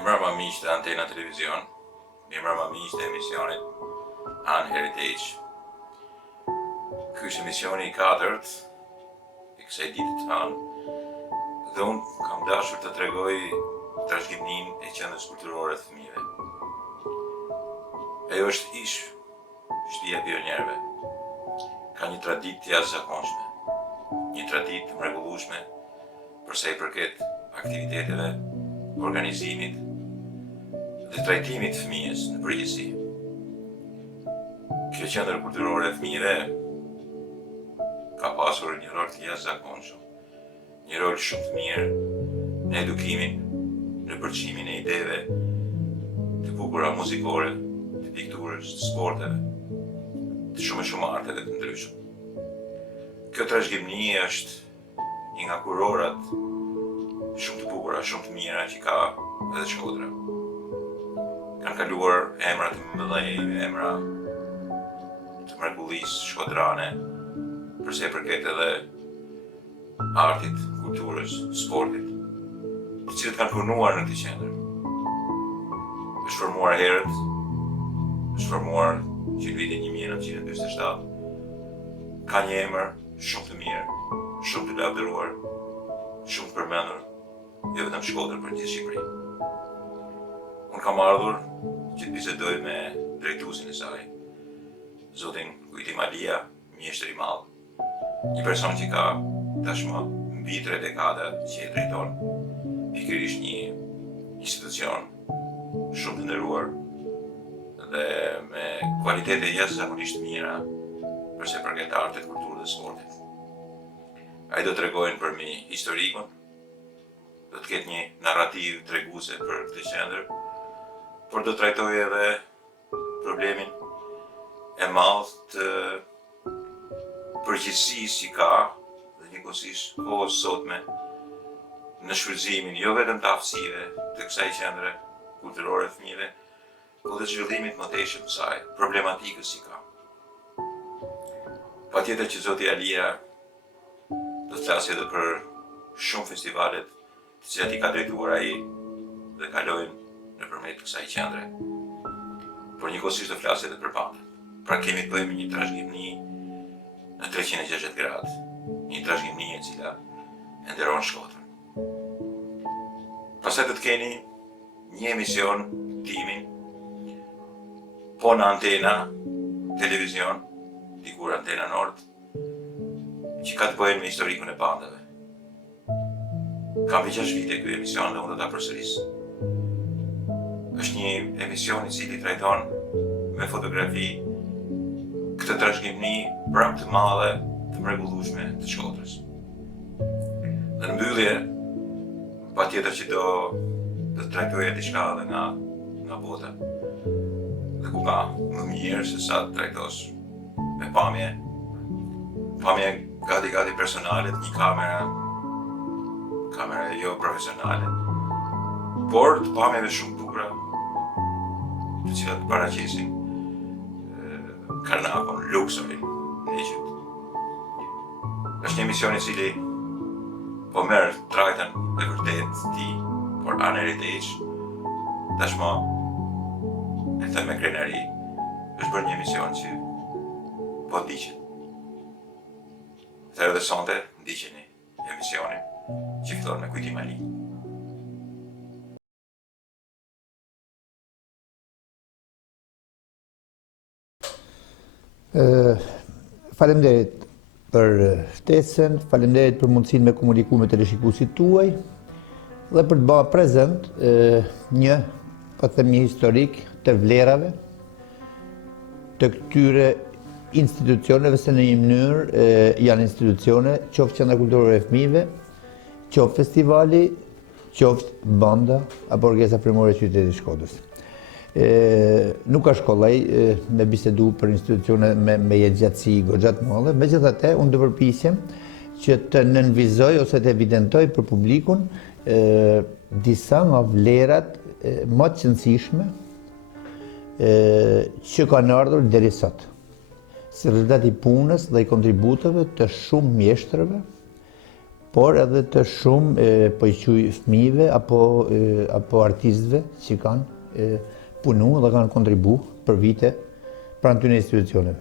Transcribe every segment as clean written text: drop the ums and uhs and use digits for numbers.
Mimrama miq të Antena Televizion, mimrama miq të emisionit An Heritage. Ky është emisioni I katërt I kësaj dite të hanë, dhe unë kam dashur të tregoj trashëgiminë e qendrës kulturore të fëmijëve. Ajo është ish shtëpia e pionierëve. Ka një traditë të jashtëzakonshme, një traditë të mrekullueshme për sa I përket aktiviteteve, organizimit dhe trajtimit të fëmijës në përgjithësi. Kjo qendër kulturore e fëmijëve ka pasur një rol të jashtëzakonshëm, një rol shumë të mirë në edukimin, në përçimin e ideve të bukura muzikore, të pikturës, të sporteve, të shumë arteve të ndryshme. Kjo trashëgimni është një nga kurorat shumë të bukura, shumë të mira që ka edhe Shkodra. Kanë kaluar emra të mëdhej, emra të mrekullisë shkodrane, përsa I përket edhe artit, kulturës, sportit, të cilët kanë punuar në këtë qendër. Është formuar herët, është formuar që në vitin 1947, ka një emër shumë të mirë, shumë të lavdëruar, shumë të përmendur, jo vetëm Shkodër për gjithë Shqipërinë. Unë kam ardhur që të bisedoj me drejtuesin e saj, zotin Kujti Malia, mjeshtër I madh, një person që ka tashmë mbi 3 dekada që e drejton pikërisht një institucion shumë të nderuar dhe me kualitete jashtëzakonisht të mira për sa përket artit, kulturës dhe sportit. Ai do të tregojnë për mi historikun, do të ketë një narrativ treguese për këtë qendër, por do të trajtoj edhe problemin e madh të përgjegjësisë që ka dhe njëkohësisht kohës sotme në shfrytëzimin jo vetëm të aftësive të kësaj qendre kulturore të fëmijëve, por dhe zhvillimit mëtejshëm të saj, problematikës që ka. Patjetër që zoti Alia do të flasë edhe për shumë festivalet të cilat I ka drejtuar ai dhe kalojnë nëpërmjet kësaj qendre. Por njëkohësisht do flasë edhe për bandet. Pra kemi të bëjmë një trashëgimni në 360 gradë, një trashëgimni e cila e nderon Shkodrën. Pastaj do të keni një emision timin po në Antena Televizion, dikur Antena Nord, që ka të bëjnë me historikun e bandeve. Kam 6 vite ky emision dhe unë do ta përsëris. Është një emision I cili trajton me fotografi këtë trashëgimni prapë të madhe, të mrekullueshme të Shkodrës. Dhe në mbyllje, patjetër që do të trajtoja diçka edhe nga bota. Dhe ku ka më mirë se sa të trajtos me pamje gati personale, një kamera jo profesionale, por të pamjeve shumë bukura, të cilat paraqesin Karnakon, Luxorin në Egjipt. Është një emision I cili po merr trajtën e vërtet ti, por An Heritage, tashmë e them me krenari, është bërë një emision që po ndiqet. Dhe edhe sonte ndiqeni emisionin që fillon me Kujti Mali. Faleminderit për ftesën, faleminderit për mundësinë me komuniku me teleshikuesit tuaj dhe për të bërë prezent një, po them një historik të vlerave të këtyre institucioneve, se në një mënyrë janë institucione, qoftë qendra kulturore e fëmijëve, qoftë festivali, qoftë banda apo orkestra frimore e qytetit Shkodrës. Nuk ka shkollaj me bisedu për institucione me jetëgjatësi goxha të madhe, megjithatë unë do përpiqem që të nënvizoj ose të evidentoj për publikun disa nga vlerat më të rëndësishme që kanë ardhur deri sot, si rezultati punës dhe I kontributeve të shumë mjeshtërve, por edhe të shumë, po i quaj fëmijëve apo artistëve që kanë punu dhe kanë kontribu për vite pranë tyre institucioneve.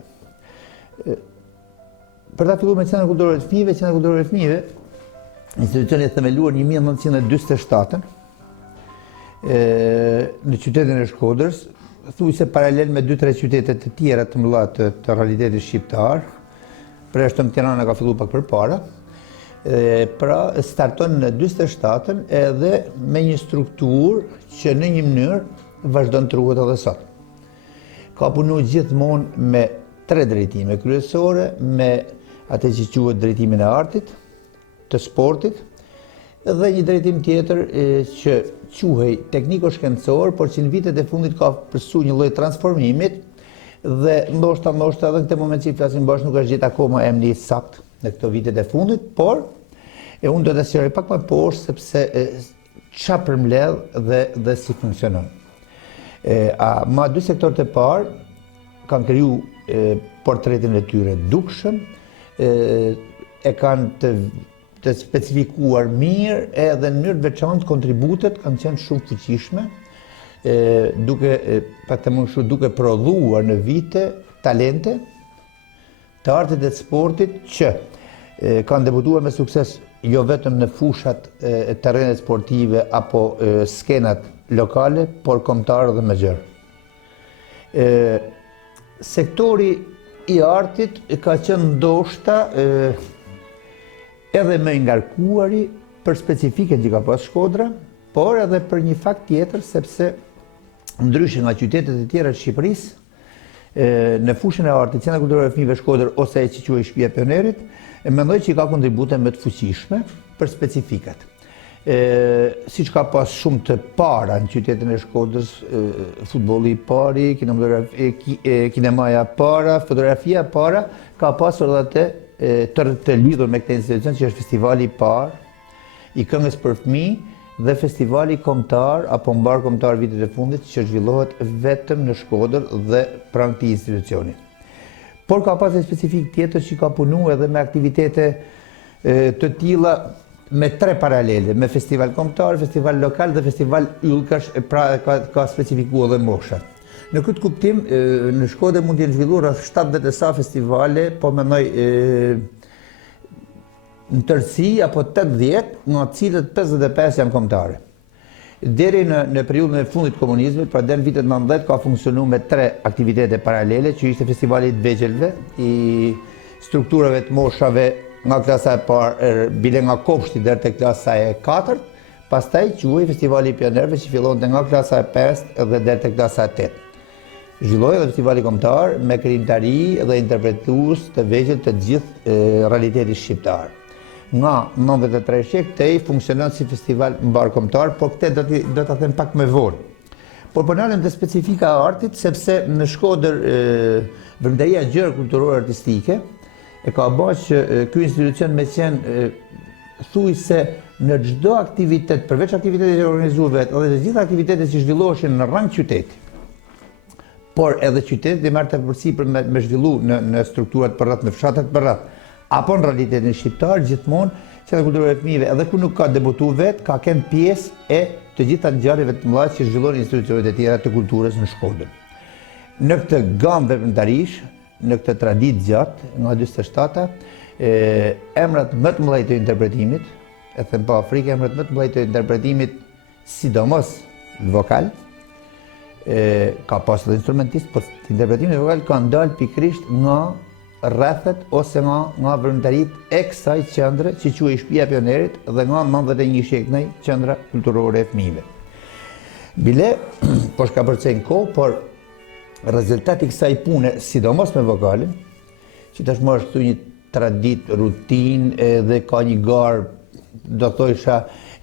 Për ta filluar me Qendrën Kulturore të Fëmijëve, Qendra Kulturore e Fëmijëve, institucioni e themeluar 1947 në qytetin e Shkodrës, thuajse paralel me 2-3 qytete të tjera të mëdha të realitetit shqiptar. Përveçëm Tirana ka filluar pak përpara. Pra starton në 47-ën edhe me një strukturë që në një mënyrë vazhdon të ruhet edhe sot. Ka punu gjithmonë me 3 drejtime kryesore, me atë që quhet drejtimin e artit, të sportit, dhe një drejtim tjetër që quhej tekniko-shkencor, por që në vitet e fundit ka përsu një lloj transformimit dhe ndoshta edhe në këtë moment që i flasim bashkë nuk është gjetë akoma emri i saktë në këto vitet e fundit, por unë do të sqaroj pak më poshtë sepse çfarë përmbledh dhe si funksionon. Ma 2 sektorët e parë kanë kriju portretin e tyre dukshëm, e kanë të specifikuar mirë edhe në mënyrë veçantë kontributet kanë qenë shumë fuqishme, duke prodhuar në vite talente të artit e sportit që kanë debutuar me sukses jo vetëm në fushat e terrenet sportive apo skenat lokale, por kombëtare dhe më gjerë. Sektori i artit ka qenë ndoshta edhe më i ngarkuari për specifiken që ka pas Shkodra, por edhe për një fakt tjetër, sepse ndryshe nga qytetet e tjera të Shqipërisë, në fushën e artit, Qendra Kulturore e Fëmijëve Shkodër ose që quhej Shtëpia e Pionerit, mendoj që i ka kontribute më të fuqishme për specifikat. Siç ka pas shumë të para në qytetin e Shkodrës, futbolli i pari, kinemaja para, fotografia para, ka pasur edhe të lidhur me këtë institucion që është festivali i parë i këngës për fëmijë dhe festivali kombëtar apo mbar kombëtar vitet e fundit që zhvillohet vetëm në Shkodër dhe pranë këtij institucioni. Por ka pas një specifik tjetër që ka punu edhe me aktivitete të tilla me 3 paralele, me festival kombëtar, festival lokal dhe festival yllkash, pra ka specifikuar edhe moshat. Në këtë kuptim, në Shkodër mund të jenë zhvilluar rreth 70 e sa festivale, po mendoj në tërësi apo 80, nga të cilët 55 janë kombëtare. Deri në periudhën e fundit të komunizmit, pra deri në vitet 90, ka funksionuar me 3 aktivitete paralele, që ishte festivali i vegjëlve, i strukturave të moshave nga klasa e parë, bile nga kopshti deri te klasa e 4, pastaj quhej festivali i pionerëve që fillonte nga klasa e 5 dhe deri te klasa e 8. Zhvilloi edhe festivali kombëtar me krijimtari dhe interpretues të vegjël të gjithë realitetit shqiptar. Nga 93 këtej funksionon si festival mbar kombëtar, por këtë do ta them pak më vonë. Por po ndalem te specifika e artit, sepse në Shkodër vërmëtaria gjërë kulturore artistike e ka bërë që ky institucion me qenë thuajse në çdo aktivitet, përveç aktivitetit që organizuar vetë, edhe të gjitha aktivitetet që zhvilloheshin në rreth qyteti, por edhe qyteti i marrë të përsipër me zhvillu në strukturat përreth, në fshatet përreth, apo në realitetin shqiptar, gjithmonë Qendra Kulturore e Fëmijëve, edhe ku nuk ka debutuar vetë, ka qenë pjesë e të gjitha ngjarjeve të mëdha që zhvillojnë institucionet e tjera të kulturës në Shkodër. Në këtë gamë veprimtarish, në këtë traditë gjatë nga 47-a, emrat më të mëdhenj të interpretimit, e them pa Afrikë, emrat më të mëdhenj të interpretimit, sidomos vokal, ka pas edhe instrumentist, por interpretimi vokal ka ndalë pikërisht nga rrethet ose nga veprimtaritë e kësaj qendre që quhej Shtëpia e Pionerit dhe nga 91 sheknej Qendra Kulturore e Fëmijëve. Bile, po shka përcejnë kohë, por rezultati i kësaj pune, sidomos me vokalin, që tashmë është një traditë, rutinë dhe ka një garë, do thosha,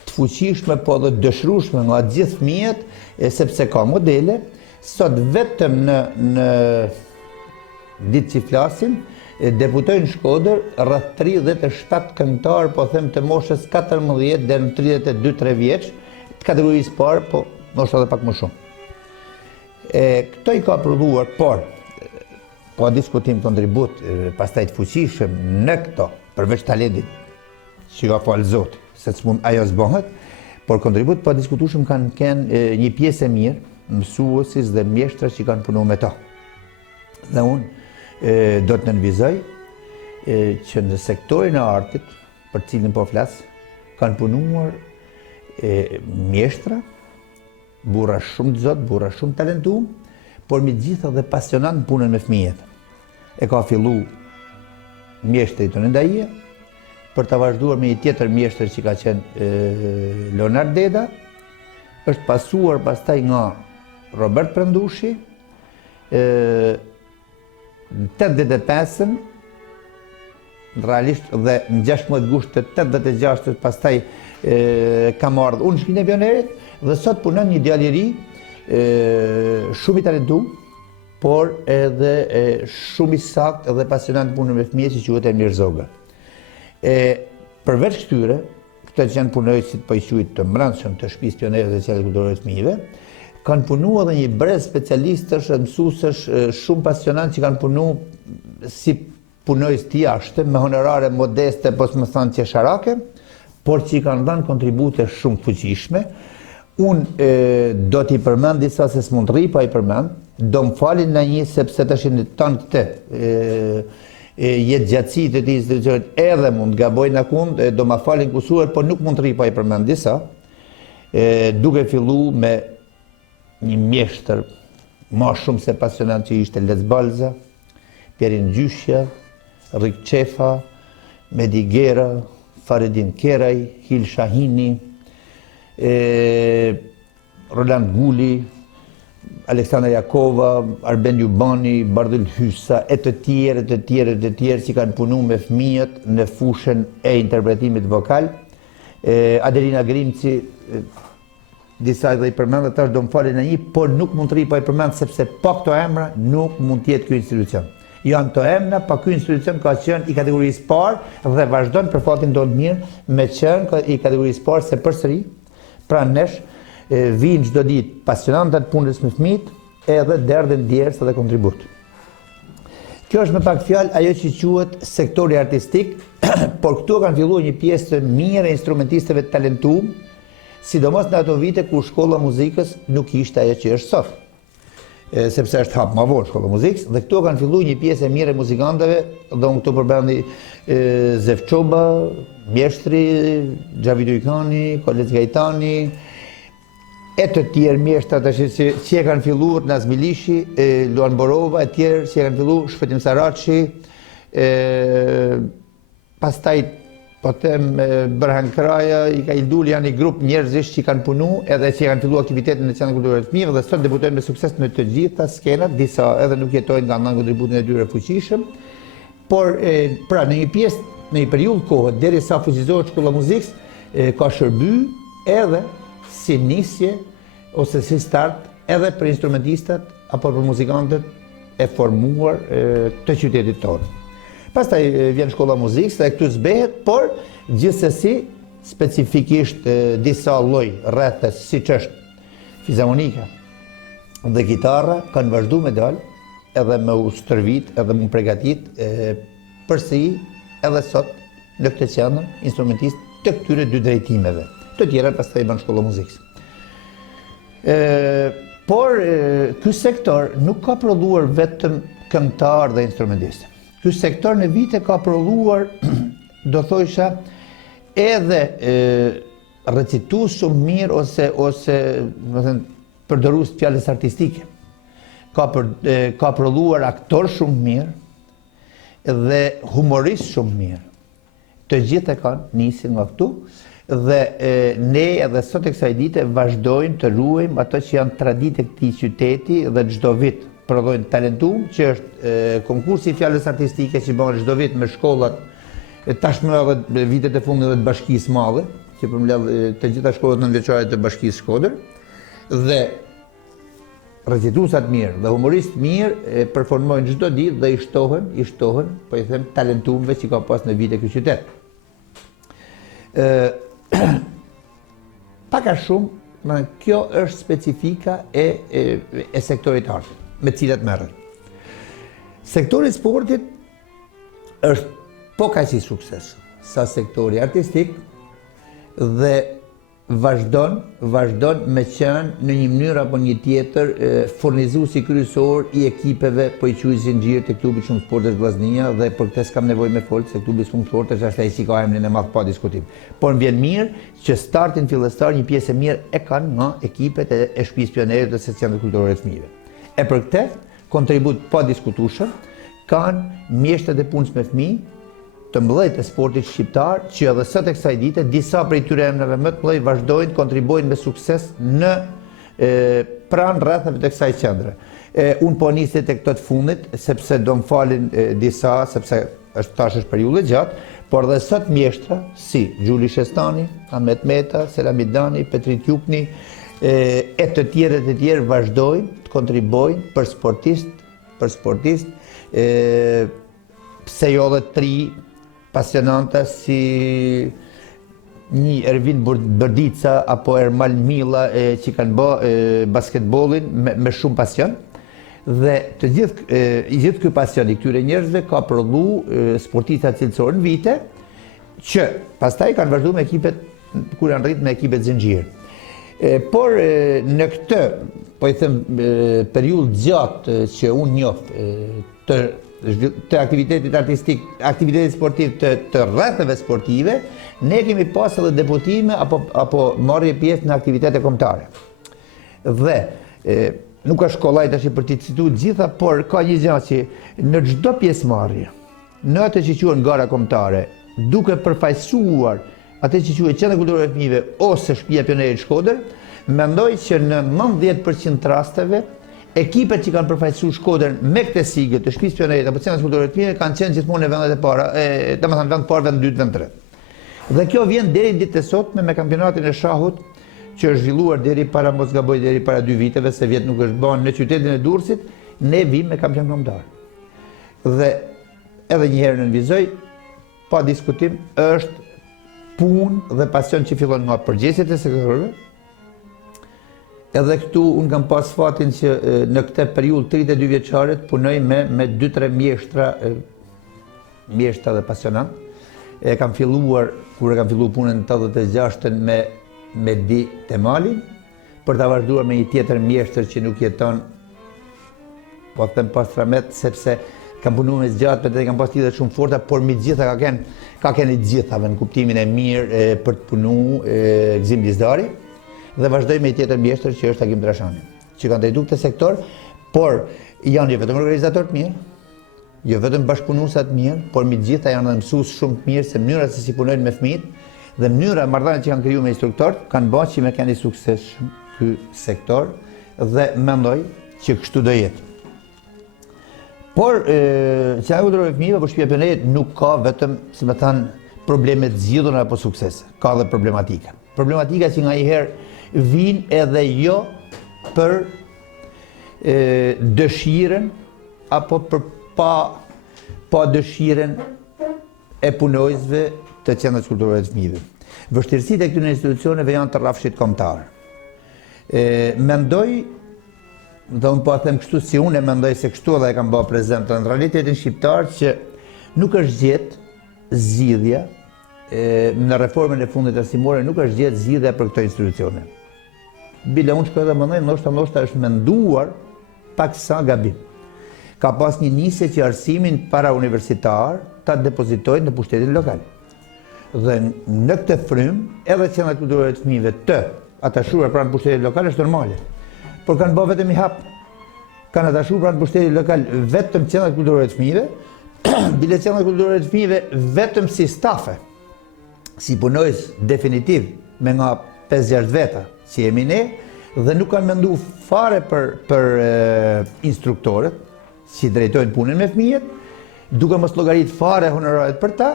të fuqishme, po dhe dëshrueshme nga gjithë fëmijët, sepse ka modele, sot vetëm në ditë që flasim, debutojnë në Shkodër rreth 37 këngëtarë, po them të moshës 14 deri në 32-3 vjeç, të kategorisë parë, po ndoshta edhe pak më shumë. Këto i ka prodhuar, por po diskutim kontribut pastaj të fuqishëm në këto, përveç talentit që ka falë Zoti, se ajo s'bëhet, por kontribut pa diskutueshëm kanë kenë një pjesë e mirë, mësuesis dhe mjeshtra që kanë punu me ta. Dhe unë do të nënvizoj që në sektorin e artit, për cilin po flasë, kanë punuar mjeshtra, burra shumë të zotë, burra shumë talentuar, por me gjitha dhe pasionant në punën me fëmijët. E ka fillu mjeshtri të Nëndaje, për të vazhduar me një tjetër mjeshtër që ka qenë Leonard Deda, është pasuar pastaj nga Robert Prendushi, në 85-ën, realisht dhe në 16 gusht të 86-ët, pastaj kam ardhur unë shpinë e pionerit, dhe sot punon një djalë i ri, shumë i talentuar, por edhe shumë i saktë dhe pasionant punën me fëmijë që quhet Emir Zoga. Përveç këtyre, këto që janë punojësit po i quajtur të mbrëmshëm të shtëpisë pionerëve dhe sociale kulturore të fëmijëve, kanë punuar edhe një brez specialistësh, mësuesësh shumë pasionant që kanë punuar si punojës të jashtëm, me honorare modeste, po s'më thënë qesharake, por që i kanë dhënë kontribute shumë të fuqishme. Unë do t'i përmend disa se s'mund rri pa i përmend, do më falin në një sepse të shini tanë të jetë gjatësi të ti institucionit edhe mund gaboj në kund, do më falin kusuar, por nuk mund rri pa i përmend disa, duke fillu me një mjeshtër ma shumë se pasionant që ishte Lec Balza, Pierin Gjyshja, Rik Qefa, Medi Gera, Faredin Keraj, Hil Shahini, Roland Guli, Aleksandra Jakova, Arben Jubani, Bardhul Hysa, e të tjerë që kanë punu me fëmijët në fushën e interpretimit vokal. Adelina Grimci, disa dhe i përmendë, tash do më falin në një, por nuk mund të ri pa i përmendë, sepse pa këto emra nuk mund tjetë kjo institucion. Janë të emra, pa kjo institucion ka qenë i kategorisë parë dhe vazhdojnë për fatin do të mirë me qenë i kategorisë parë se përsëri, pra nesh, vinë çdo ditë pasionantat punës me fëmijët edhe derdhen djersë dhe kontribut. Kjo është me pak fjalë ajo që quhet sektori artistik, por këtu kanë filluar një pjesë të mirë e instrumentistëve të talentuar, sidomos në ato vite kur shkolla muzikës nuk ishte ajo që është sot. Sepse është hap ma vonë shkolla muzikës, dhe këtu kanë filluar një pjesë e mirë e muzikantëve, dhe unë këtu përbendi Zef Çoba, mjeshtri, Xhavi Dujkani, Kolec Gajtani, e të tjerë mjeshtrat që e kanë filluar Naz Milishi, Luan Borova, e tjerë që e kanë filluar Shpëtim Saraçi, pastaj po them Berhan Kraja, i ka Ildul, janë një grup njerëzish që kanë punu edhe që kanë filluar aktivitetin në Qendrën Kulturore të Fëmijëve dhe sot debutojnë me sukses në të gjitha skenat, disa edhe nuk jetojnë nga ndan kontributin e tyre fuqishëm, por pra në një pjesë, në një periudhë kohë derisa fuqizohet shkolla muzikës, ka shërby edhe si nisje ose si start edhe për instrumentistat apo për muzikantët e formuar të qytetit tonë. Pastaj vjen shkolla muzikës dhe këtu zbehet, por gjithsesi specifikisht disa lloj rrethes siç është fizharmonika dhe kitarra kanë vazhduar me dal edhe me u stërvit edhe me u përgatit përsëri edhe sot në këtë qendër instrumentistë të këtyre dy drejtimeve. Të tjera pastaj bën shkolla muzikës. Por ky sektor nuk ka prodhuar vetëm këngëtar dhe instrumentistë. Ky sektor në vite ka prodhuar, do thosha, edhe recitues shumë mirë ose përdorues të fjalës artistike. Ka prodhuar aktor shumë mirë dhe humorist shumë mirë. Të gjithë e kanë nisin nga këtu dhe ne edhe sot e kësaj dite vazhdojmë të ruajmë ato që janë traditë e këtij qyteti dhe çdo vit prodhojnë talentuar, që është konkursi i fjalës artistike që bëhen çdo vit me shkollat, tashmë edhe vitet e fundit edhe të Bashkisë Madhe, që përmbledh të gjitha shkollat nënveçare të Bashkisë Shkodër, dhe recituesat mirë dhe humoristë mirë performojnë çdo ditë dhe i shtohen, po i them talentuarve që ka pas në vite ky qytet. Pak a shumë, kjo është specifika e sektorit artit, me cilat merren. Sektori i sportit është po kaq i suksesshëm, sa sektori artistik dhe vazhdon me qenë në një mënyrë apo një tjetër furnizuesi kryesor i ekipeve po i quajë zinxhir të klubit Shumë Sportesh Vllaznia dhe për këtë s'kam nevojë me fol se klubi Shumë Sportesh është ai që ka emrin e madh pa diskutim. Por më vjen mirë që startin fillestar një pjesë e mirë e kanë nga ekipet e shtëpisë Pionerit dhe seksionit kulturor të fëmijëve. E për këtë kontribut pa diskutueshëm kanë mjeshtrat e punës me fëmijë të mëdhej të sportit shqiptar, që edhe sot e kësaj dite disa prej tyre emrave më të mëdhej vazhdojnë kontribojnë me sukses në pranë rrethave të kësaj qendre. Unë po nisi tek këto të fundit sepse do më falin disa sepse tash është periudhë e gjatë, por dhe sot mjeshtra si Gjuli Shestani, Ahmet Meta, Selamit Dani, Petrit Jukni e të tjerë vazhdojnë të kontribojnë për sportist, pse jo dhe tri pasionanta si një Ervin Bërdica apo Ermal Milla që kanë bë basketbolin me shumë pasion dhe të gjithë ky pasion i këtyre njerëzve ka prodhu sportista cilësor në vite që pastaj kanë vazhduar me ekipet kur janë rritë me ekipet zinxhir. Por në këtë, po i them, periudhë gjatë që unë njoh të aktivitetit artistik, aktivitetit sportiv të rrethave sportive, ne kemi pas edhe deputime apo marrje pjesë në aktivitete kombëtare. Dhe nuk është kollaj tash për t'i cituar gjitha, por ka një gjë që në çdo pjesëmarrje, në atë që quhen gara kombëtare, duke përfaqësuar atë që quhet Qendra Kulturore e Fëmijëve ose Shtëpia e Pionerit Shkodër, mendoj që në 90% të rasteve ekipet që kanë përfaqësuar Shkodrën me këtë sigël të Shtëpisë Pionerit apo Qendrës Kulturore të Fëmijëve kanë qenë gjithmonë në vendet e para, domethënë vend parë, vend dytë, vend tretë. Dhe kjo vjen deri në ditën e sotme me kampionatin e shahut që është zhvilluar deri para mos gaboj deri para 2 viteve, se vjet nuk është bën në qytetin e Durrësit, ne vim me kampion kombëtar. Dhe edhe një herë nënvizoj, pa diskutim, është punë dhe pasion që fillon nga përgjegjësit e sektorëve. Edhe këtu unë kam pas fatin që në këtë periudhë 32 vjeçare punoj me 2-3 mjeshtra dhe pasionant. Kam filluar kur kam filluar punën në 86-ën me Di Temalin, për ta vazhduar me një tjetër mjeshtër që nuk jeton, po them pas tramet, sepse kam punuar me zgjatë, dhe kam pas lidhje shumë forta, por me gjitha ka kenë të gjithave në kuptimin e mirë për të punuar Gzim Dizdari. Dhe vazhdoj me tjetër mjeshtër që është Agim Drashani, që kanë drejtuar këtë sektor, por janë jo vetëm organizatorë të mirë, jo vetëm bashkëpunuesa të mirë, por me gjitha janë edhe mësues shumë të mirë se mënyra se si punojnë me fëmijët dhe mënyra marrëdhënie që kanë krijuar me instruktorët kanë bërë që me keni sukses ky sektor dhe mendoj që kështu do jetë. Por Qendra Kulturore e Fëmijëve apo Shtëpia e Pionerit nuk ka vetëm, si më thënë, probleme të zgjidhura apo suksese, ka edhe problematika. Problematika që nganjëherë vinë edhe jo për dëshiren apo për pa dëshiren e punojësve të Qendrës Kulturore të Fëmijëve. Vështirësitë e këtyre institucioneve janë të rrafshit kombëtar. Mendoj, dhe unë po a them kështu si unë e mendoj se kështu edhe e kam bërë prezent në realitetin shqiptar, që nuk është gjetë zgjidhja në reformën e fundit arsimore, nuk është gjetë zgjidhja për këto institucione. Bile unë shkoj dhe mendoj, ndoshta është menduar paksa gabim. Ka pas një nisje që arsimin para universitar ta depozitojnë në pushtetin lokal. Dhe në këtë frym, edhe Qendra Kulturore të Fëmijëve të atachuar pranë pushtetit lokal është normale. Por kanë bërë vetëm i hap. Kanë atachuar pranë pushtetit lokal vetëm Qendra Kulturore të Fëmijëve, bile Qendra Kulturore të Fëmijëve vetëm si stafe, si punojës definitiv me nga 5-6 veta që jemi ne, dhe nuk kanë mendu fare për instruktorët që drejtojnë punën me fëmijët, duke mos llogarit fare honoraret për ta,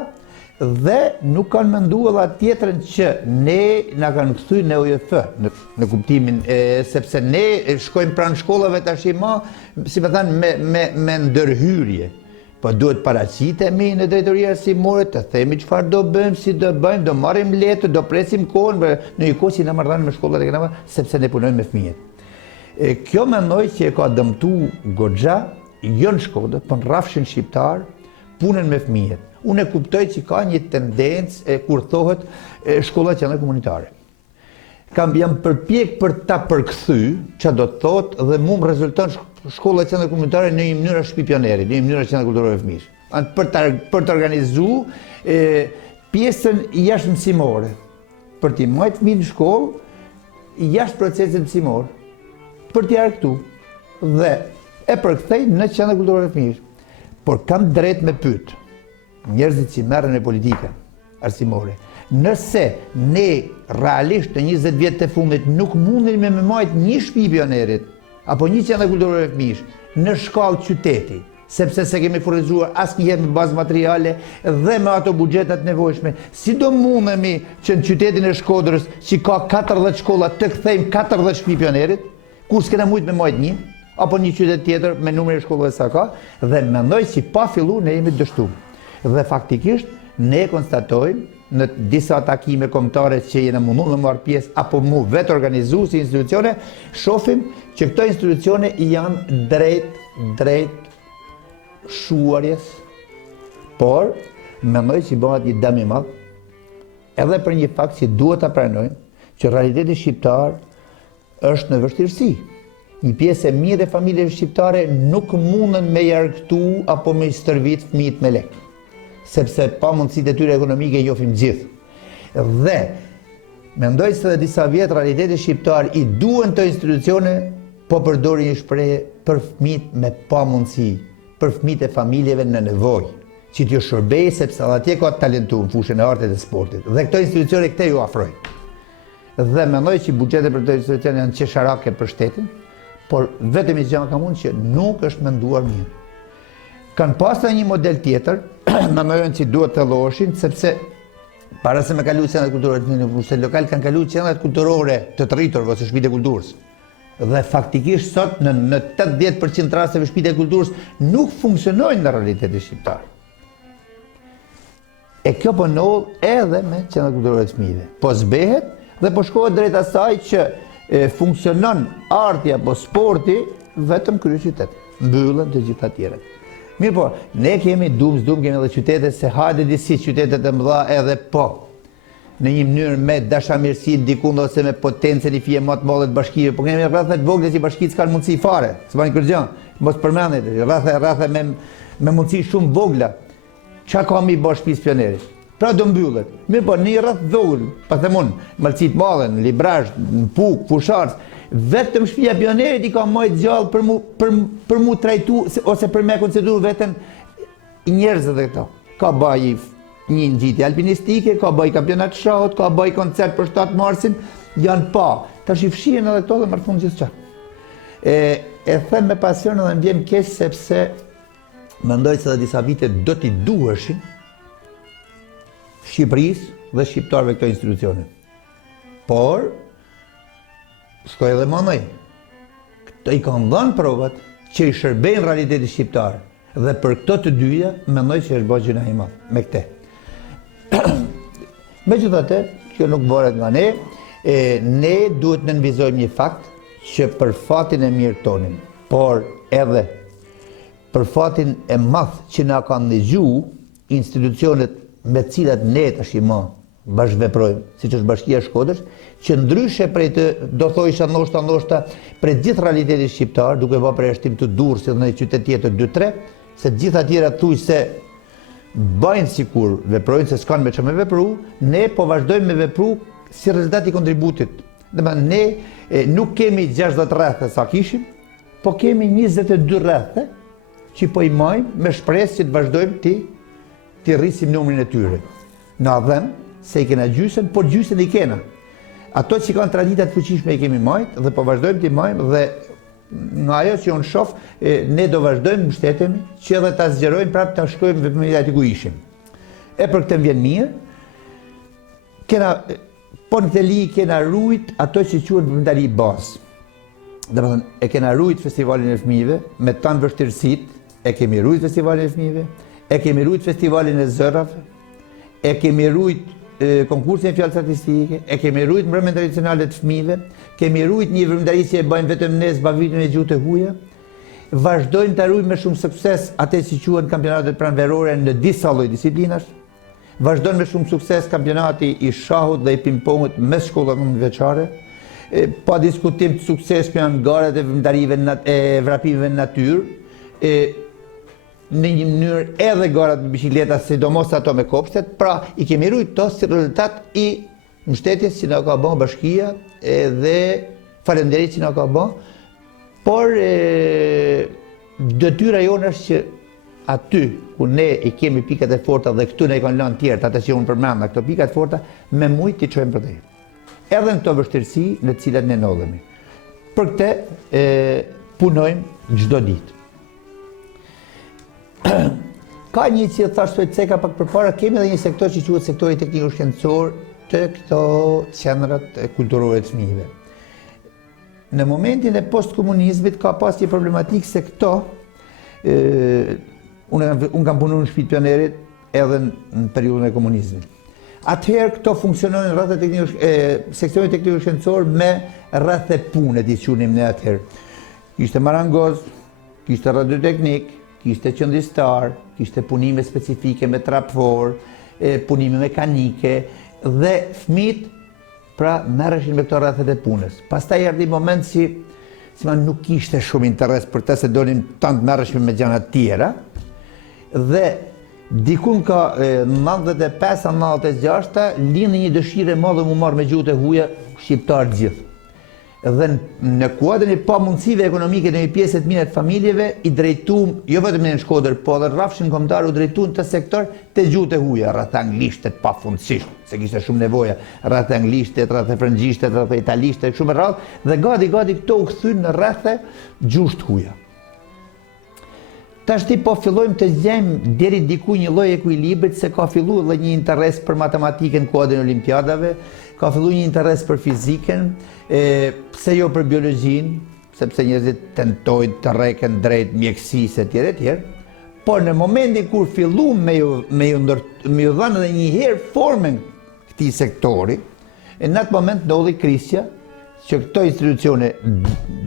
dhe nuk kanë mendu edhe atë tjetrën që ne na kanë kthyr në OJF në kuptimin sepse ne shkojmë pranë shkollave tash më, si më thënë, me ndërhyrje. Po duhet paraqitemi në drejtoria arsimore, të themi çfarë do bëjmë, si do bëjmë, do marrim letë, do presim kohën në një kohë që na marrën me shkollat e kënava, sepse ne punojmë me fëmijët. Kjo mendoj që e ka dëmtuar goxha, jo në Shkodër, por në rrafshin shqiptar, punën me fëmijët. unë e kuptoj që ka një tendencë kur thohet shkollat janë komunitare. Jam përpjek për ta përkthy, që do të thotë, dhe mu më rezulton shkollat janë komunitare në një mënyrë shpi pionerit, në një mënyrë që janë kulturore fëmijësh. Për të organizu pjesën jashtë mësimore, për t'i majtë fëmijë në shkollë jashtë procesit mësimor, për t'i arktu dhe e përkthej në qendra kulturore fëmijësh. Por kam drejt me pyet njerëzit që merren me politikën arsimore. Nëse ne realisht në 20 vjet të fundit nuk mundemi me majt një shtëpi pionerit apo një qendër kulturore fëmijësh në shkallë qyteti, sepse se kemi furnizuar asnjëherë me bazë materiale dhe me ato buxhetat nevojshme, si do mundemi që në qytetin e Shkodrës, që ka 40 shkolla, të kthejmë 40 shtëpi pionerit, kur s'kena mujt me majt një, apo një qytet tjetër me numrin e shkollave sa ka, dhe mendoj që pa fillu ne jemi dështuar. Dhe faktikisht ne konstatojmë në disa takime kombëtare që jena mundu në marrë pjesë apo mu vetë organizu si institucione, shohim që këto institucione janë drejt shuarjes, por mendoj që bëhet një dëm i madh, edhe për një fakt që duhet ta pranojmë që realiteti shqiptar është në vështirësi. Një pjesë e mirë e familjeve shqiptare nuk mundën me jarktu apo me stërvit fëmijët me lekë, sepse pa mundësitë e tyre ekonomike i njohim gjithë. Dhe mendoj se edhe disa vjet realiteti shqiptar i duhen të institucione po përdorin një shprehje për fëmijët me pamundësi, për fëmijët e familjeve në nevojë, që t'ju shërbej sepse edhe atje ka talentu në fushën e artit dhe sportit. Dhe këto institucione këte ju afrojnë. Dhe mendoj që buxhetet për këto institucione janë qesharake për shtetin, por vetëm i gjë kam unë që nuk është menduar mirë. Kanë pasur një model tjetër, mendojnë që duhet të lloshin, sepse para se me kalu qendrat kulturore në fushën lokal kanë kalu qendrat kulturore të rritur ose shtëpitë e kulturës. Dhe faktikisht sot në 80% rasteve shtëpitë e kulturës nuk funksionojnë në realitetin shqiptar. E kjo po ndodh edhe me qendrat kulturore të fëmijëve. Po zbehet dhe po shkohet drejt asaj që funksionon arti apo sporti vetëm kryeqytet, mbyllen të gjitha tjerat. Mirë po, ne kemi kemi edhe qytete se hajde disi qytetet e mëdha edhe po, në një mënyrë me dashamirësi dikund ose me potencën i fije më të madhe të bashkive, po kemi rrethe të vogla që bashkitë s'kan mundësi fare, s'bën kërgjë, mos përmendet, rrethe me mundësi shumë vogla. Çka ka mi bash shtëpisë pionerit? Pra do mbyllet. Mirë po, një rreth vogël, pa themun, Malcit Madhe, në Librazh, në Puk, Fusharës, vetëm shtëpia pionerit i ka majt gjallë për mu trajtu ose për me konsideru veten njerëzit dhe këto. Ka baj një ngjitje alpinistike, ka baj kampionat shahut, ka baj koncert për 7 marsin, janë pa. Tash i fshihen edhe këto dhe marrë fund gjithçka. E them me pasion edhe më vjen keq sepse mendoj se edhe disa vite do t'i duheshin Shqipërisë dhe shqiptarëve këto institucione. Por shkoj edhe manoj. Këto i kanë dhënë provat që i shërbejnë realitetit shqiptar. Dhe për këto të dyja, mendoj që është bërë gjëna i madh me këtë. Megjithatë, kjo nuk bëhet nga ne. Ne duhet të nënvizojmë një fakt që për fatin e mirë tonin, por edhe për fatin e madh që na kanë ndëgjuar institucionet me të cilat ne tash i më bashkëveprojmë, siç është Bashkia e Shkodrës, që ndryshe prej të, do thojisha ndoshta prej gjithë realitetit shqiptar, duke bërë përjashtim të Durrësit dhe në qytet tjetër 2-3, se të gjitha tjera thuaj se bëjnë sikur veprojnë se s'kan me çmë vepru, ne po vazhdojmë me vepru si rezultat i kontributit. Domethënë ne nuk kemi 60 rrethe sa kishim, po kemi 22 rrethe që po i majmë me shpresë që të vazhdojmë të rrisim numrin e tyre. Na dhem se i kena gjysën, por gjysën i kena. Ato që kanë tradita të fuqishme i kemi majtë dhe po vazhdojmë t'i majmë dhe nga ajo që unë shoh, ne do vazhdojmë mbështetemi që edhe ta zgjerojmë prapë ta shkojmë vetëm aty ku ishim. E për këtë vjen mirë. Po në këtë ligj kena rujt ato që quhen vëmendari bazë. Domethënë e kena rujt festivalin e fëmijëve me tan vështirësitë, e kemi rujt festivalin e fëmijëve, e kemi rujt festivalin e zërave, e kemi rujt konkursin e fjalë statistike, e kemi rujt mbrëmjen tradicionale të fëmijëve, kemi rujt një vëmendari që e bëjmë vetëm ne zbavitjen e gjuhë të huaja, vazhdojmë të arrujmë me shumë sukses atë si quhen kampionatet pranverore në disa lloj disiplinash. Vazhdojnë me shumë sukses kampionati i shahut dhe i pingpongut mes shkollave mëndveçare. Pa diskutim të suksesshme janë garat e vëmendarive e vrapimeve në natyrë. Në një mënyrë edhe garat me biçikleta, sidomos ato me kopshtet, pra i kemi rujt to si rezultat i mbështetjes që na ka bën bashkia dhe faleminderit që na ka bën. Por detyra jonë është që aty ku ne i kemi pikat e forta dhe këtu ne i kanë lënë tjerë, atë që unë përmenda, këto pikat e forta, me mujt t'i çojmë për te. Edhe në këto vështirësi në të cilat ne ndodhemi. Për këtë punojmë çdo ditë. Ka një që thashë ceka pak përpara, kemi edhe një sektor që quhet sektori tekniko-shkencor të këto qendrat kulturore të fëmijëve. Në momentin e post-komunizmit ka pas një problematikë se këto, unë kam punu në shtëpi pionerit edhe në periudhën e komunizmit. Atëherë këto funksionojnë rreth seksioni tekniko-shkencor me rreth e punë, di qunim ne atëherë. Kishte marangoz, kishte radioteknik, kishte qëndistar, kishte punime specifike me trapfor, punime mekanike dhe fëmijët pra merreshin me këto rrethet e punës. Pastaj erdhi moment si nuk kishte shumë interes për të se donin tant merreshim me gjëra të tjera. Dhe dikun ka 95-96 lindi një dëshirë e madhe mu marrë me gjuhët e huaja shqiptar gjithë. Dhe në kuadrin e pamundësive ekonomike në një pjesë të mine të familjeve i drejtuam, jo vetëm në Shkodër, po edhe rrafshin kombëtar u drejtuan të sektor të gjuhët e huaja, rreth anglishtet pafundësisht, se kishte shumë nevoja, rreth anglishtet, rreth frëngjishtet, rreth italishtet, shumë rradh, dhe gati këto u kthyn në rrethe gjuhë të huaja. Tashti po fillojmë të gjejmë deri diku një lloj ekuilibrit se ka filluar edhe një interes për matematikën në kuadrin e olimpiadave, ka filluar një interes për fizikën, pse jo për biologjinë, sepse njerëzit tentojnë të rreken drejt mjekësisë etj etj. Por në momentin kur filluam me ju dhënë edhe një herë formën këtij sektori, në atë moment ndodhi krisja që këto institucione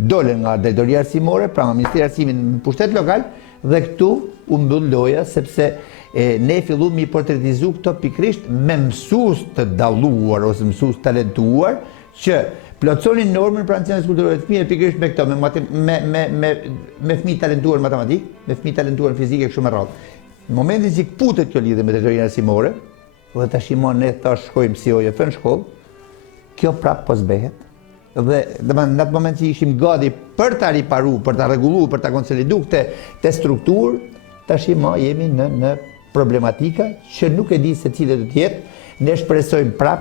dolën nga drejtoria arsimore, pra nga Ministria e Arsimit në pushtet lokal, dhe këtu u mbyll loja sepse ne filluam mi portretizu këto pikrisht me mësues të dalluar ose mësues talentuar që plotësonin normën pra në qendrës kulturore të fëmijëve pikrisht me këto, me fëmijë talentuar në matematikë, me fëmijë talentuar në fizikë e kështu me radhë. Në momentin që kputet kjo lidhje me drejtorinë arsimore, dhe tash ne thash shkojmë si OJF në shkollë, kjo prap po zbehet. Dhe në atë moment që ishim gati për ta riparu, për ta rregulluar, për ta konsolidu këtë strukturë, tash jemi në problematika që nuk e di se cilë do të jetë. Ne shpresojmë prap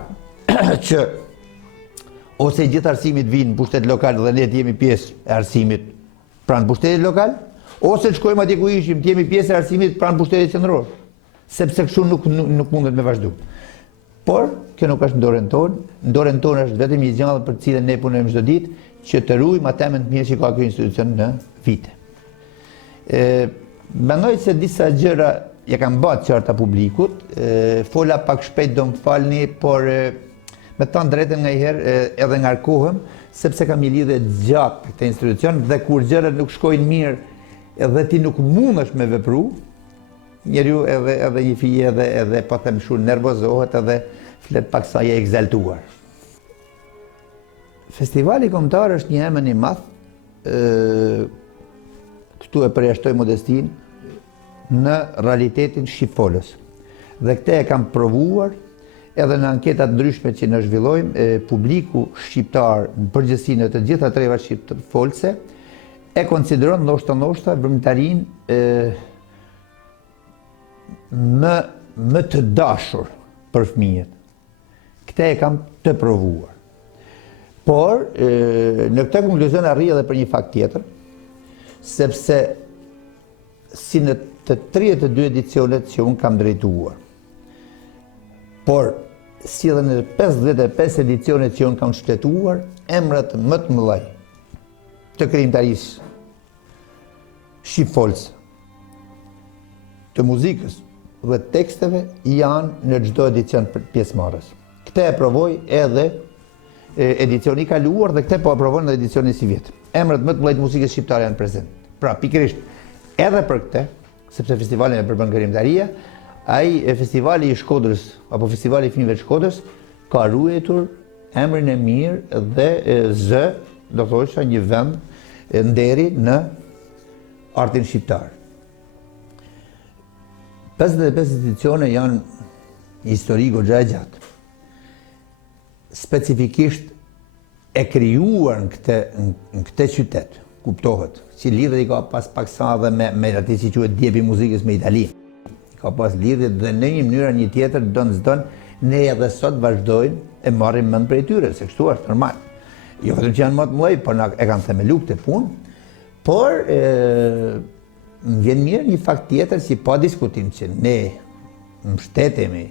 që ose gjithë arsimit vinë në pushtet lokal dhe ne të jemi pjesë e arsimit pranë pushtetit lokal, ose të shkojmë atje ku ishim të jemi pjesë e arsimit pranë pushtetit qendror, sepse kështu nuk mundet me vazhdu. Por, kjo nuk është në dorën tonë është vetëm një gjallë për të cilën ne punojmë çdo ditë, që të ruajmë atë më të mirë që ka ky institucion në vite. Mendoj se disa gjëra ja kanë bërë qarta publikut, fola pak shpejt do më falni, por me të drejtën ngaherë edhe ngarkohem, sepse kam një lidhje gjatë këtë institucion dhe kur gjërat nuk shkojnë mirë edhe ti nuk mundesh me vepru, njeriu edhe një fije edhe po them shumë nervozohet edhe flet pak sa je egzaltuar. Festivali kombëtar është një emër i madh, këtu e përjashtoj modestin, në realitetin shqipfolës. Dhe këtë e kam provuar edhe në anketat ndryshme që në zhvillojmë, publiku shqiptar në përgjithësi në të gjitha trevat shqipfolëse e konsideron ndoshta vërmëtarinë më të dashur për fëmijët. Këtë e kam të provuar. Por, në këtë konkluzion arri edhe për një fakt tjetër, sepse si në të 32 edicionet që unë kam drejtuar, por si edhe në 55 edicionet që unë kam shtetuar, emrat më të mëdhej të krijimtarisë shqipfolës, të muzikës dhe teksteve janë në çdo edicion pjesëmarrës. Këtë e provoj edhe edicioni i kaluar dhe këtë po e provoj në edicioni si vjet. Emrat më të mëdhenj të muzikës shqiptare janë prezent. Pra, pikërisht, edhe për këtë, sepse festivalin e përbën Gërimtaria, festivali i Shkodrës, apo festivali i filmeve të Shkodrës, ka ruetur emrin e mirë dhe zë, do thosha, një vend nderi në artin shqiptar. 55 institucione janë histori goxha e gjatë. Specifikisht e krijuar në këtë qytet, kuptohet, që lidhje i ka pas paksa dhe me atë që quhet djepi i muzikës me Itali. Ka pas lidhje dhe në një mënyrë një tjetër don ne edhe sot vazhdojmë e marrim mend prej tyre, se kështu është normal. Jo vetëm që janë më të mëdhej, por e kanë themelu këtë punë, por më vjen mirë një fakt tjetër që pa diskutim që ne mbështetemi,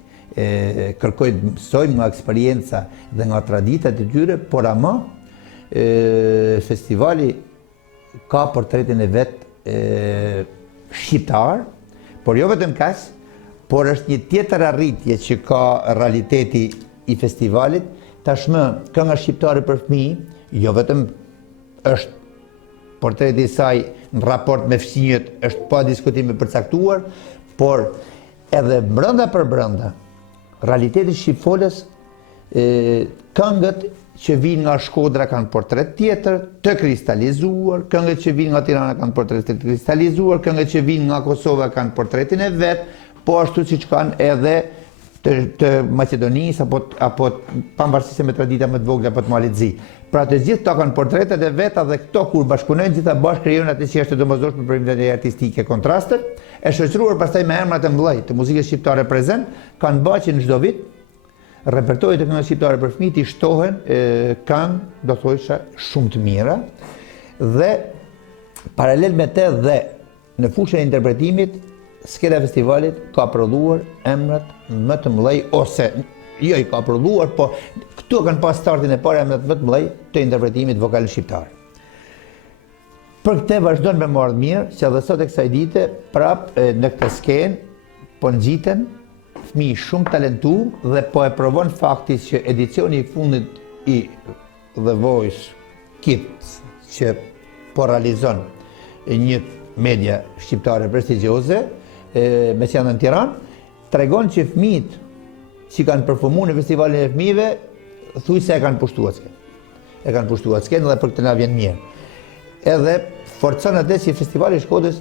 kërkojmë mësojmë nga eksperienca dhe nga traditat e tyre, por ama festivali ka portretin e vet shqiptar, por jo vetëm kaq, por është një tjetër arritje që ka realiteti i festivalit. Tashmë kënga shqiptare për fëmijë, jo vetëm është portreti i saj në raport me fëmijët, është pa diskutim e përcaktuar, por edhe brenda për brenda, realiteti shqipfolës, këngët që vinë nga Shkodra kanë portret tjetër, të kristalizuar, këngët që vinë nga Tirana kanë portret të kristalizuar, këngët që vinë nga Kosova kanë portretin e vet, po ashtu siç kanë edhe të Maqedonisë apo pavarësisht me tradita më të vogla apo të Malit Zi. Pra të gjithë to kanë portretet e veta dhe këto kur bashkunojnë gjitha bashkë krijojnë atë që është domosdoshme për industri artistike, kontrastet, e shoqëruar pastaj me emrat e mëdhenj të muzikës shqiptare prezent, kanë bërë që në çdo vit repertori të këngëve shqiptare për fëmijë i shtohen kanë, do thosha, shumë të mira dhe paralel me të dhe në fushën e interpretimit skela e festivalit ka prodhuar emrat më të mëdhej ose jo i ka prodhuar, po këtu kanë pas startin e parë emrat më të mëdhej të interpretimit vokal shqiptar. Për këtë vazhdon me marrë mirë që edhe sot e kësaj dite prap në këtë skenë po ngjiten fëmijë shumë talentuar dhe po e provon fakti që edicioni i fundit i The Voice Kids që po realizon një media shqiptare prestigjioze me qendrën në Tiranë, tregon që fëmijët që kanë performuar në festivalin e fëmijëve thujse e kanë pushtuar skenë. E kanë pushtuar skenë dhe për këtë na vjen mirë. Edhe forcon atë që festivali i Shkodrës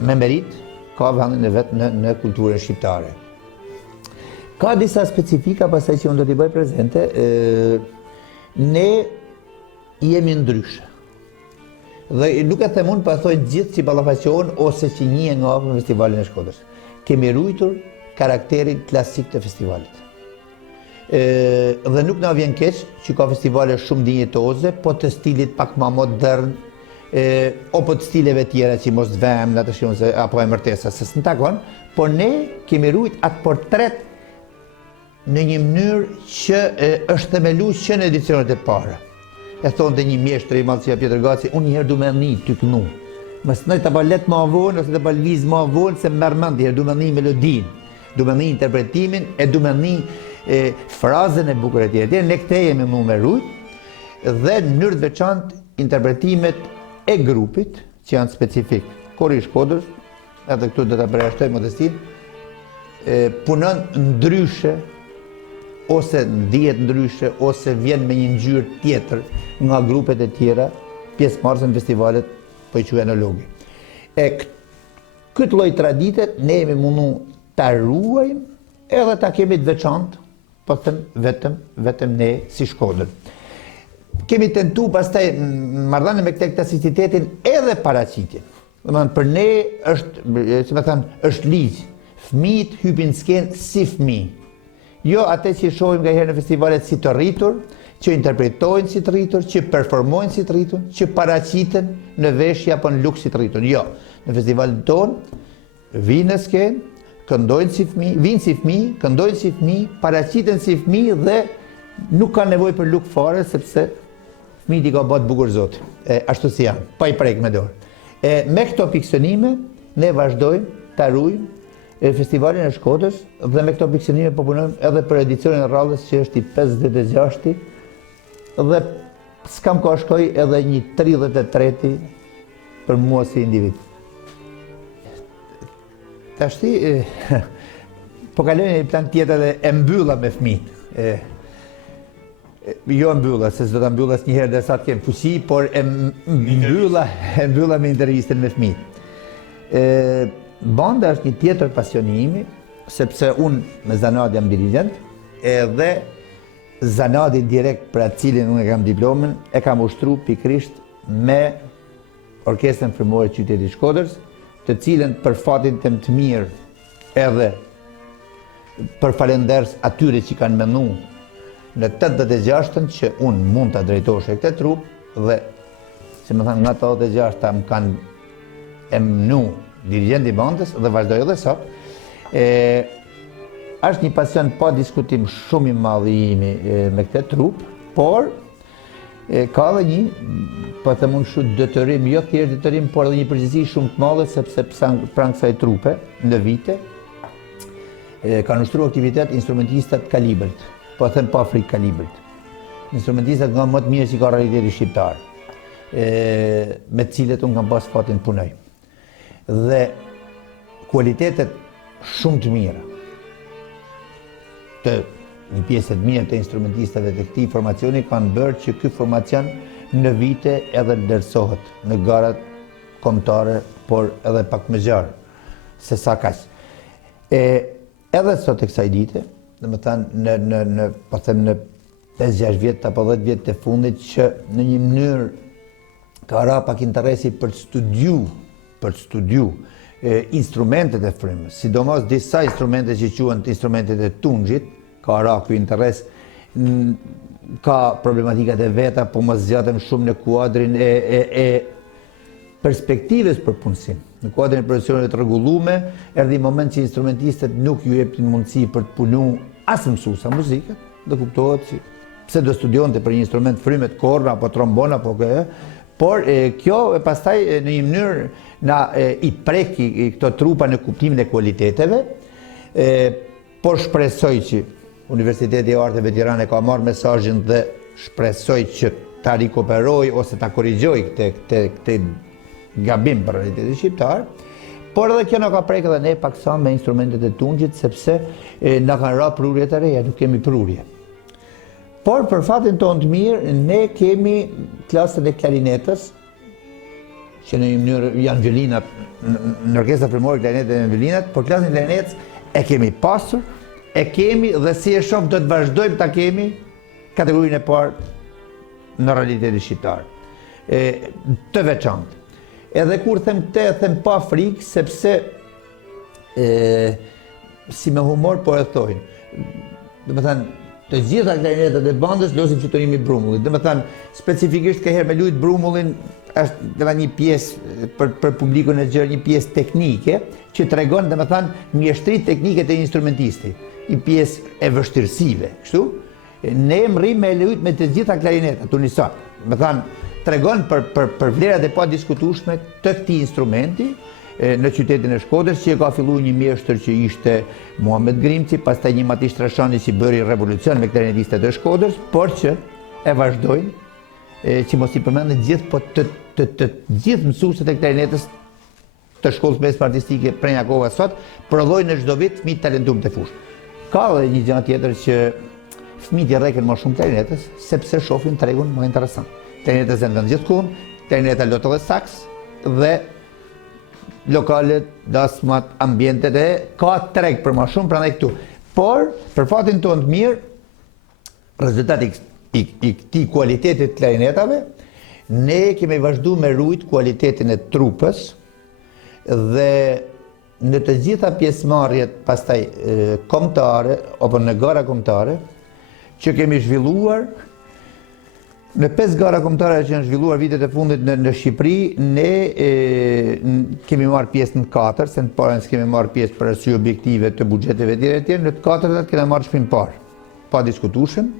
me merit ka vendin e vet në kulturën shqiptare. Ka disa specifika pastaj që unë do t'i bëj prezente. Ne jemi ndryshe. Dhe nuk e them unë pasoj gjithë që ballafaqohen ose që njihen nga afër festivalin e Shkodrës. Kemi ruajtur karakterin klasik të festivalit. Dhe nuk na vjen keq që ka festivale shumë dinjitoze, po të stilit pak më modern, apo të stileve tjera që mos vëmë në të shionse apo emërtesa, se s'në takon, por ne kemi ruajtur atë portret në një mënyrë që është themeluar që në edicionet e para. E thonë të një mjeshtër i madh si Pjetër Gaci, unë njëherë du me një ty kënu. Mos nëjë të balet më avonë, ose të balviz më avonë, se më mërë mend, njëherë du me një melodinë, du me një interpretimin, e du me një frazën e bukur e tjere. Ne këte jemi mu me rujt, dhe në mënyrë të veçantë interpretimet e grupit, që janë specifik. Kori i Shkodrës, edhe këtu dhe të përjashtoj modestin, punon ndryshe, ose ndihet ndryshe, ose vjen me një ngjyrë tjetër nga grupet e tjera, pjesëmarrëse në festivalet, po i quajnë enologi. Këtë lloj tradite ne jemi mundu ta ruajmë edhe ta kemi të veçantë, po them vetëm ne si Shkodër. Kemi tentu pastaj në marrëdhënie me këtë klasicitetin edhe paraqitjen. Domethënë për ne është ligj. Fëmijët hypin skenë si fëmijë. Jo atë që shohim nga herë në festivalet si të rritur, që interpretojnë si të rritur, që performojnë si të rritur, që paraqiten në veshje apo në luk si të rritur. Jo, në festivalin tonë vinë në skenë, këndojnë si fëmijë, vinë si fëmijë, këndojnë si fëmijë, paraqiten si fëmijë dhe nuk kanë nevojë për luk fare sepse fëmijët i ka bërë bukur Zoti. Ashtu si janë, pa i prek me dorë. Me këto pikësënime ne vazhdojmë ta ruajmë festivalin e Shkodrës dhe me këto pikësënime po punojmë edhe për edicionin e radhës që është i 56-ti dhe s'kam ka shkoj edhe një 33-ti për mua si individ. Tashti, po kaloj në një plan tjetër dhe e mbylla me fëmijët. Jo e mbylla, se s'do ta mbyllas një herë derisa të kem fuqi, por e mbylla me intervistën me fëmijët. Banda është një tjetër pasion i imi, sepse unë me zanat jam dirigjent, edhe zanati direkt për atë cilin unë e kam diplomen, e kam ushtru pikrisht me Orkestrën Frymore Qytetit Shkodrës, të cilën për fatin tëm të mirë edhe për falenders atyre që kanë menu në 86-ën që unë mund të drejtoshe këtë trup dhe, si më thënë, nga 86-ta më kanë emnu dirigent i bandës dhe vazhdoj edhe sot. Është një pasion pa diskutim shumë i madh i imi me këtë trup, por ka edhe një, po të mund shumë dëtërim, jo thjesht dëtërim, por edhe një përgjegjësi shumë të madhe, sepse pranë kësaj trupe, në vite, kanë ushtruar aktivitet instrumentistat kalibrit, po them pa frikë kalibrit. Instrumentistat nga më të mirë që ka realiteti shqiptar, me të cilët unë kam pas fatin punoj. Dhe kualitetet shumë të mira të një pjesë të mirë të instrumentistave të këtij formacioni kanë bërë që ky formacion në vite edhe vlerësohet në garat kombëtare, por edhe pak më gjarë se sa kaq. Edhe sot e kësaj dite, domethënë në po them në 5-6 vjet apo 10 vjet të fundit që në një mënyrë ka ra pak interesi për të studiu instrumentet e frymës, sidomos disa instrumente që quhen instrumentet e tunxhit, ka ra ky interes, ka problematikat e veta, po mos zgjatem shumë në kuadrin e perspektives për punësim. Në kuadrin e profesionit të rregulluar, erdhi moment që instrumentistët nuk ju jepin mundësi për të punu as mësuesa muzikët, do kuptohet që pse do studionte për një instrument frymet, korna apo trombon apo kë, por kjo pastaj në një mënyrë na i preki këto trupa në kuptimin e kualiteteve, por shpresoj që Universiteti i Arteve Tirana ka marrë mesazhin dhe shpresoj që ta rikuperoj ose ta korrigjoj këtë gabim për realitetin shqiptar, por edhe kjo na ka prek edhe ne paksa me instrumentet e tunxhit, sepse na kanë ra prurje të reja, nuk kemi prurje. Por për fatin tonë të mirë, ne kemi klasën e klarinetës, që në një mënyrë janë violinat, në Orkestra Frymore klarinetet janë violinat, por klasën e klarinetës e kemi pasur, e kemi dhe si e shoh do të vazhdojmë ta kemi kategorinë e parë në realitetin shqiptar. Të veçantë. Edhe kur them këtë, them pa frikë, sepse si me humor po e thojnë. Domethënë, të gjitha klarinetet e bandës losin fluturimi Brumullit. Domethënë, specifikisht ka herë me lut Brumullin është dhe një pjesë për publikun e gjerë, një pjesë teknike që tregon domethënë mjeshtri teknike të instrumentistit, një pjesë e vështirësive, kështu. Ne rrim me lut me të gjitha klarinetat unison. Domethënë tregon për vlerat e padiskutueshme të këtij instrumenti në qytetin e Shkodrës, që ka filluar një mjeshtër që ishte Muhamet Grimci, pastaj një Matish Trashani që bëri revolucion me klarinetistët e Shkodrës, por që e vazhdojnë, që mos i përmendë gjithë, po të gjithë mësuesit e klarinetës të shkollës mesme artistike prej akoma sot, prodhojnë në çdo vit fëmijë talentuar të fushë. Ka edhe një gjë tjetër që fëmijët i rreken më shumë klarinetës, sepse shohin tregun më interesant. Klarinetës janë në gjithkund, klarineta lot edhe saks dhe lokalet, dasmat, ambientet e ka treg për më shumë prandaj këtu. Por, për fatin tonë të mirë, rezultati i këtij kualitetit të klarinetave, ne kemi vazhdu me rujt kualitetin e trupës dhe në të gjitha pjesëmarrjet pastaj kombëtare apo në gara kombëtare që kemi zhvilluar. Në 5 gara kombëtare që janë zhvilluar vitet e fundit në Shqipëri, ne kemi marrë pjesë në 4, se në parën s'kemi marrë pjesë për arsye objektive të buxheteve tjera, në të 4-tat kemi marrë shpinë parë, pa diskutueshëm.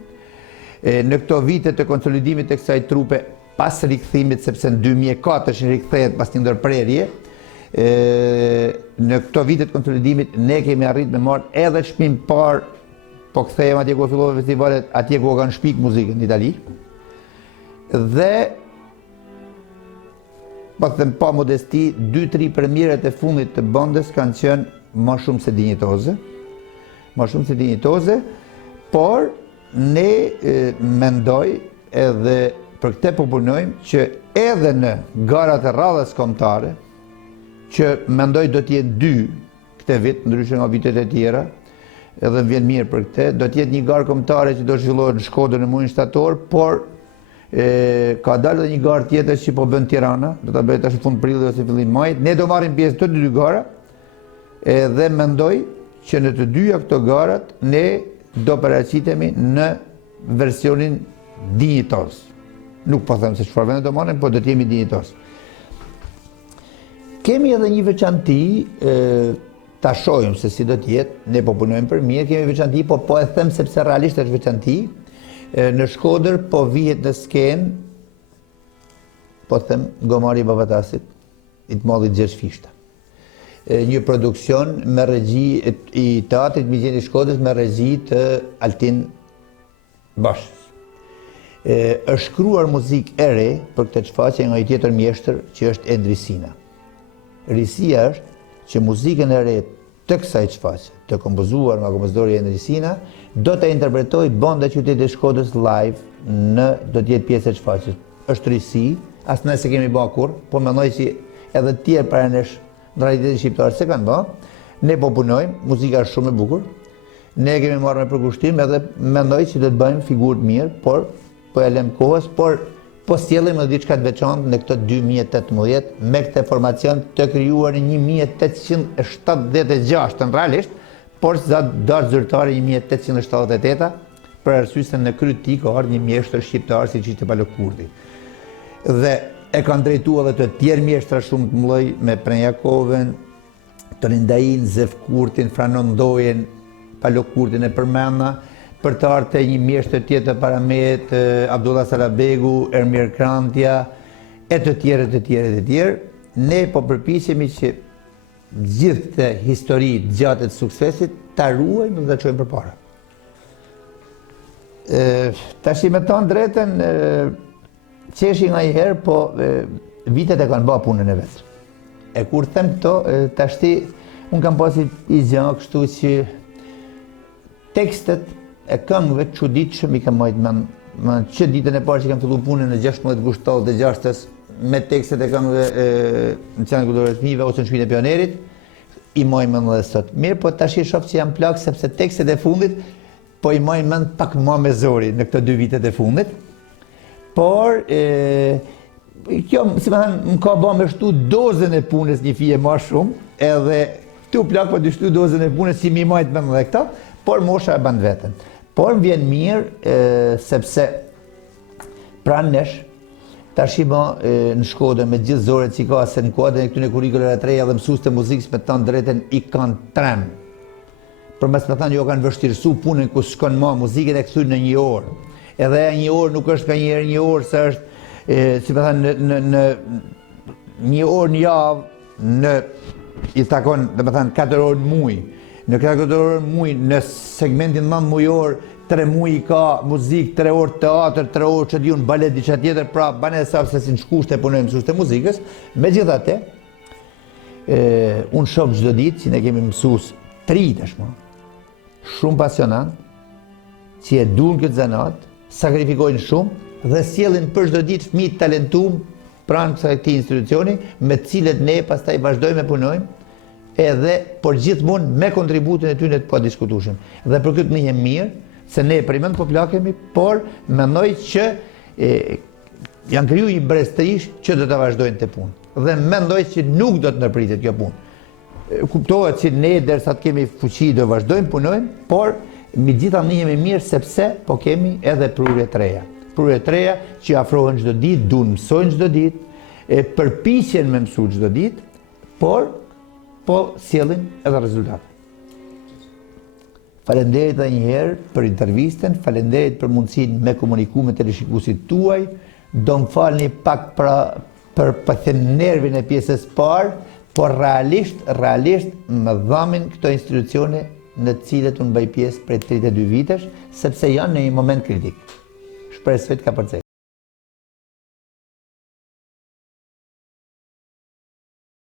Në këto vite të konsolidimit të kësaj trupe, pas rikthimit, sepse në 2004 është rikthehet pas një ndërprerje, në këto vite të konsolidimit ne kemi arrit me marrë edhe shpinë parë, po kthehem atje ku fillova festivalet, atje ku kanë shpik muzikën në Itali. Dhe po them pa modesti, 2-3 premieret e fundit të bandës kanë qenë më shumë se dinjitoze, por ne mendoj edhe për këtë po punojmë që edhe në garat e radhës kombëtare, që mendoj do t'jenë 2 këtë vit, ndryshe nga vitet e tjera, edhe vjen mirë për këtë, do t'jetë një garë kombëtare që do zhvillohet në Shkodër në muajin shtator, por ka dalë edhe një garë tjetër që po bën Tirana, do ta bëjë tash në fund prillit ose fillim majit. Ne do marrim pjesë të 2 gara, dhe mendoj që në të dyja këto garat ne do paraqitemi në versionin dinjitos. Nuk po them se çfarë vende do marrim, por do të jemi dinjitos. Kemi edhe një veçanti, ta shohim se si do të jetë, ne po punojmë për mirë, kemi veçanti, po e them sepse realisht është veçanti. Në Shkodër po vihet në skenë, po them, Gomari i Babatasit, i të mallit Gjergj Fishta. Një produksion me regji i teatrit Migjen i Shkodrës me regji të Altin Bashës. Është shkruar muzikë e re për këtë shfaqje nga një tjetër mjeshtër që është Endri Sina. Risia është që muzikën e re të kësaj shfaqje, të kompozuar nga kompozitori Endri Sina, do të interpretoj Banda e Qytetit të Shkodrës live do të jetë pjesë e shfaqjes. Është risi, as ne se kemi bërë kurrë, po mendoj që edhe të tjerë para nesh në realitetin shqiptar se kanë bërë. Ne po punojmë, muzika është shumë e bukur. Ne kemi marrë me përkushtim edhe mendoj që do të bëjmë figurë mirë, por po e lëm kohës, por po sjellim edhe diçka të veçantë në këtë 2018 me këtë formacion të krijuar në 1876 në realisht, por za datë zyrtare 1878 për arsye se në krye tij ka ardhur një mjeshtër shqiptar siç ishte Palo Kurdi. Dhe e kanë drejtuar edhe të tjerë mjeshtra shumë të mëlloj me Prenjakovën, Tonindain, Zef Kurtin, Franon Ndojen, Palo Kurtin e përmenda, për të ardhur një mjeshtër tjetër para meje, Abdullah Salabegu, Ermir Krantja, e të tjerë. Ne po përpiqemi që gjithë këtë histori gjatë të suksesit ta ruajmë dhe ta çojmë përpara. Tash me thënë drejtën, qeshi nga i herë, po vitet e kanë bërë punën e vetë. E kur them këto, tashti, unë kam pasi i gjënë kështu që tekstet e këngëve çuditshëm i kam marrë më që ditën e parë që kam filluar punën në 16 gushtall të 6-s me tekstet e këngëve në Qendrën Kulturore të Fëmijëve ose në Shtëpinë e Pionerit, i moj mend edhe sot. Mirë, po tash i shoh që jam plak sepse tekstet e fundit po i moj mend pak më me zori në këto 2 vitet e fundit. Por kjo, si më thënë, më ka bërë me shtu dozën e punës një fije më shumë, edhe këtu plak po dy shtu dozën e punës si mi majtë me dhe këta, por mosha e bën veten. Por më vjen mirë sepse pranë nesh tashimo në Shkodër me gjithë zoret që ka, se në kuadrin e këtyre kurrikulave të reja dhe mësues të muzikës me të drejtën i kanë trem. Përmes me thënë jo kanë vështirësu punën ku shkon më muzikën e kthyn në 1 orë. Edhe 1 orë nuk është ka njëherë 1 orë, se është, si me thënë, në 1 orë në javë, i takon, dhe me thënë, 4 orë në muj. Në 4 orë në muj, në segmentin më mujor, 3 muj i ka muzikë, 3 orë teatr, 3 orë që diun balet, diçka tjetër, pra bane sa se si në shkushte punojmë mësues të muzikës. Megjithatë, unë shoh çdo ditë që ne kemi mësues të ri tashmë, shumë pasionant, që e duan këtë zanat, sakrifikojnë shumë dhe sjellin për çdo ditë fëmijë të talentuar pranë këtij institucioni, me të cilët ne pastaj vazhdojmë të punojmë, edhe por gjithmonë me kontributin e tyre të padiskutueshëm. Dhe për këtë ndihem mirë, se ne primend po plakemi, por mendoj që janë krijuar një breztrish që do ta vazhdojnë të punë. Dhe mendoj që nuk do të ndërpritet kjo punë. Kuptohet që ne derisa të kemi fuqi do vazhdojmë punojmë, por megjithatë ndihemi mirë sepse po kemi edhe prurje të reja. Prurje të reja që afrohen çdo ditë, duan mësojnë çdo ditë, përpiqen me mësu çdo ditë, por po sjellin edhe rezultate. Faleminderit edhe një herë për intervistën, faleminderit për mundësinë me komuniku me teleshikuesit tuaj. Do më falni pak për nervin e pjesës parë, por realisht më dhamin këto institucione në të cilët unë bëj pjesë prej 32 vitesh, sepse janë në një moment kritik. Shpresoj të ka përcjellë.